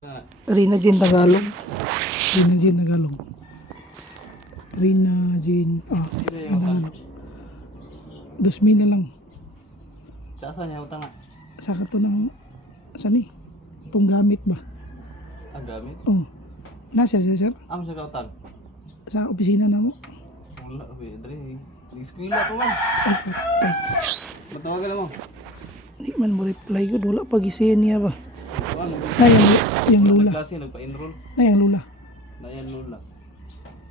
Rina Jean Tagalog. Rina Jean Tagalog. Rina Jean. Tagalog. 2,000 na lang. Saan niya utang nga? Saka to ng... Saan eh? Itong gamit ba? Ang gamit? Oh. Nasa siya, sir? Ang sa kautang? Sa opisina na mo. Wala, Dre. Nag-skwila ko man. Ay, patay. Matawagan mo. Hindi man mo reply ko. Wala pag-isiyan niya ba? Ano? Na yung lula. Nagklase, nagpa-enroll. Na yung lula. Na yan lula.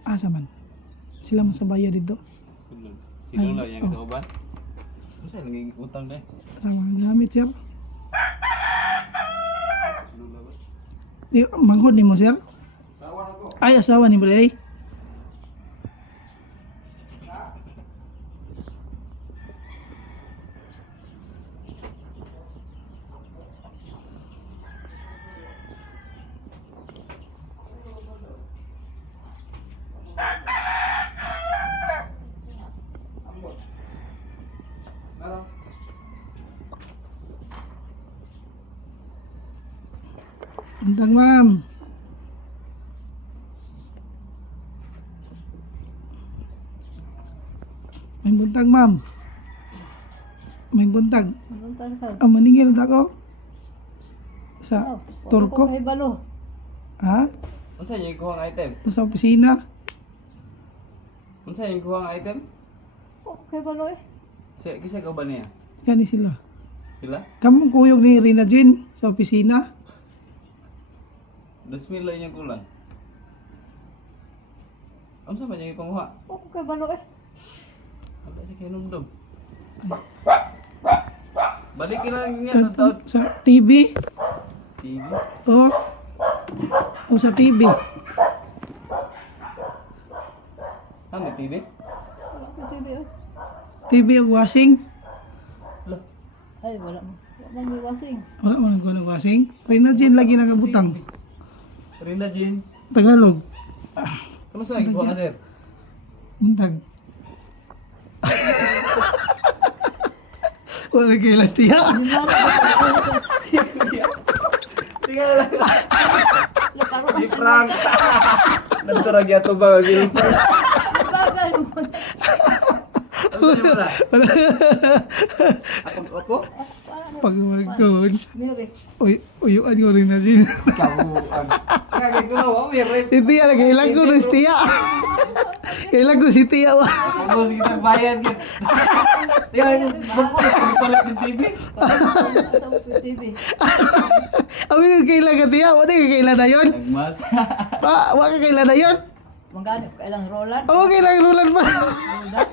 Asa man? Sila man sa bayan dito. Si lula Ay, yung sa uban. Ano sa'yo, nagigutang na eh. Sa mga gamit, sir. Si lula ba? Di, manghod ni mo, sir? Tawa na ko. Ay, asawa ni Bray. Buntag, ma'am. May buntag, ma'am. May buntag. Buntag sa. Maningil na ako. Sa Turko. Ay balo. Ha? Ano sa'yo yung kuhang item? Ito sa opisina. Ano sa'yo yung kuhang item? Kay balo eh. Kisa ka ba niya? Gani sila. Sila? Kamong kuyog ni Rina Jean sa opisina. 2,000 lang yung kulang. Ano sa ba niya yung panguha? Kay balo eh. Ano siya kayo numdum? Balikin na lang niya ng Kan- taon. Sa TV. TV? Oh. O sa TV. Ano, TV? Wala ko TV oh. TV o washing. Lah, Ay wala mo. Wala man may wasing. Wala man ang washing. Rina Jean lagi nagabutang. Rinda Jean. Tagalog. Kamusta yung kuha ka, sir? Buntag. Wala kay Lastia. Tingnan lang. Di prank. Nagturag yato ba? Bagay mo. Ano sa'yo pala? Ako? Pagwagkon. Miri. Uyuan ko rin na sin. Kabuan. Kaya ko na, wang meron. Hindi yan, kailan ko ng Tia. Kailan ko si Tia. Ano sige nagbayan ka? Tingnan mo, magpalis ka palit ng TV. Sa TV. Amin yung kailan ka Tia. Wala ka kailan na yun. Nagmas. Wala ka kailan na yun. Mangganip ka ilang roller. Oo, kailan rulan pa. Roller.